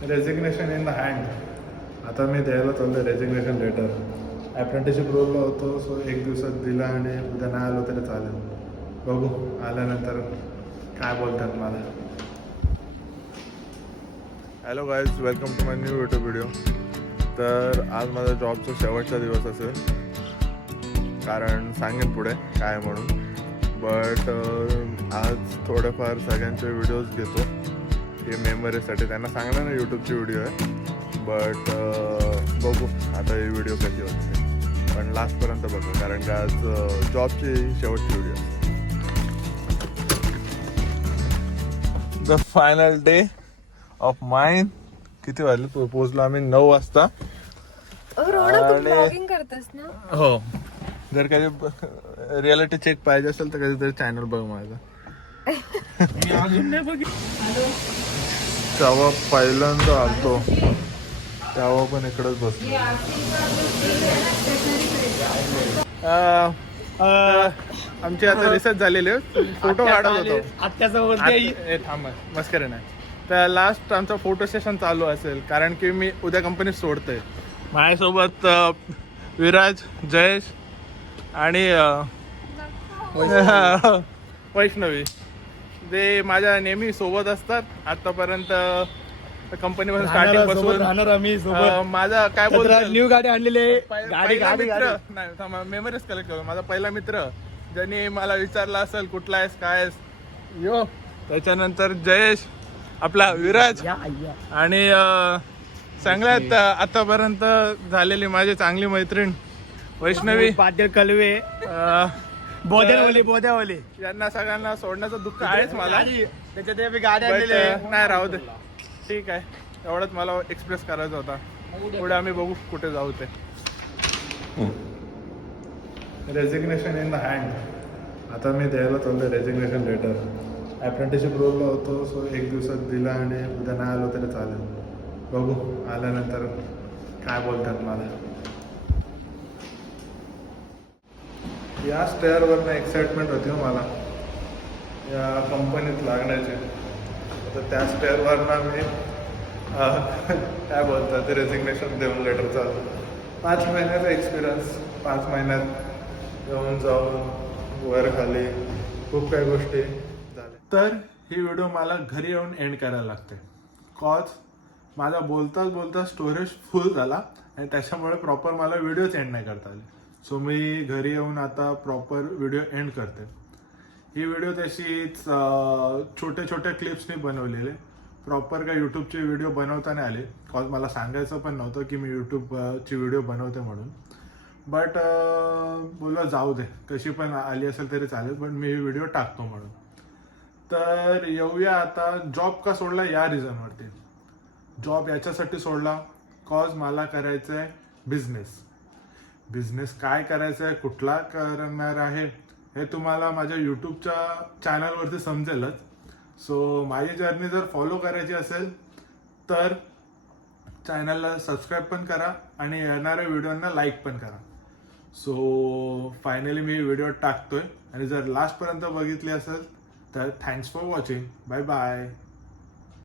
Resignation in the hand. आता मी द्यायला चाललो रेजिग्नेशन लेटर. अप्रेंटिसशिप रोलला होतो, सो 1 दिवसात दिला आणि उद्या नाही आलो तरी चालेल. बघू आल्यानंतर काय बोलतात मला. Hello guys, welcome to my new YouTube video. तर आज माझा जॉबचा शेवटचा दिवस असेल, कारण सांगेन पुढे काय म्हणून. बट आज थोडेफार सगळ्यांचे व्हिडिओज घेतो हे मेमरीसाठी. त्यांना सांगणार ना यूट्यूबची व्हिडिओ आहे, बट बघू आता ही व्हिडिओ कशी होते. पण लास्टपर्यंत बघू, कारण की आज जॉबची शेवटची video. The final day of mine. किती वाजले पोहोचलो आम्ही? 9 वाजता. करतस ना? हो, जर काही रियालिटी चेक पाहिजे असेल तर कधीतरी चॅनल बघ माझा. मी अजून नाही बघितलं. तेव्हा पहिल्यांदा आलतो, तेव्हा पण इकडेच बसलो. आमची आता रिसर्च झालेली आहे, फोटो काढत होतो. आत्यासोबत थांब, मस्करी नाही. तर लास्ट आमचा फोटो सेशन चालू असेल, कारण की मी उद्या कंपनी सोडतोय. माझ्यासोबत विराज, जयेश आणि वैष्णवी, ते माझ्या नेहमी सोबत असतात आतापर्यंत कंपनीपासून स्टार्टिंग पासून राहणार आम्ही सोबत. माझा काय बोलतो, न्यू गाडी आणलेली आहे. पहिला मित्र नाही, मेमरीज कलेक्ट करू. माझा पहिला मित्र ज्यांनी मला विचारला असेल कुठला आहेस काय आहेस, यो. त्याच्यानंतर जयेश, आपला विराज, आणि सगळ्यात आतापर्यंत झालेली माझी चांगली मैत्रीण वैष्णवी कलवे, बोद्यावली. यांना सगळ्यांना सोडण्याचं दुःख आहेच मला. त्याच्यात गाडी आणलेली But, नाही राहू दे, ठीक आहे. एवढंच मला एक्सप्रेस करायचा होता. पुढे आम्ही बघू कुठे जाऊ ते. Resignation in the hand. आता मी द्यायला चाललो रेजिग्नेशन लेटर. अप्रेंटिसशिप रोलला होतो, सो 1 दिवसात दिला आणि उद्या नाही आलो तरी चालेल. बघू आल्यानंतर काय बोलतात मला. या स्टेअरवरनं एक्साइटमेंट होती मला या कंपनीत लागण्याची. तर त्या स्टेअरवरनं मी काय बोलतात ते रेजिग्नेशन देऊन लेटर चालू. 5 महिन्याचा एक्सपिरियन्स, 5 महिन्यात येऊन जाऊन वर खाली खूप काही गोष्टी झाल्या. तर ही व्हिडिओ मला घरी येऊन एंड करायला लागते, कॉज माझा बोलता स्टोरेज फुल झाला आणि त्याच्यामुळे प्रॉपर मला व्हिडिओच एंड नाही करता आले. सो मी घरी येऊन आता प्रॉपर व्हिडिओ एंड करते. ही व्हिडिओ तशीच छोटे क्लिप्सनी बनवलेले, प्रॉपर काय यूट्यूबचे व्हिडिओ बनवता नाही आले, कॉज मला सांगायचं पण नव्हतं की मी यूट्यूबची व्हिडिओ बनवते म्हणून. बट बोललं जाऊ दे, कशी पण आली असेल तरी चालेल, पण मी ही व्हिडिओ टाकतो म्हणून. तर येऊया आता जॉब का सोडला या रिझनवरती. जॉब याच्यासाठी सोडला कॉज मला करायचं आहे बिझनेस काय करायचं आहे, कुठला करणार आहे हे तुम्हाला माझ्या यूट्यूबच्या चॅनलवरती समजेलच. सो माझी जर्नी जर फॉलो करायची असेल तर चॅनलला सबस्क्राईब पण करा आणि येणाऱ्या व्हिडिओंना लाईक पण करा. सो फायनली मी व्हिडिओ टाकतोय, आणि जर लास्टपर्यंत बघितली असेल तर thanks for watching. Bye bye.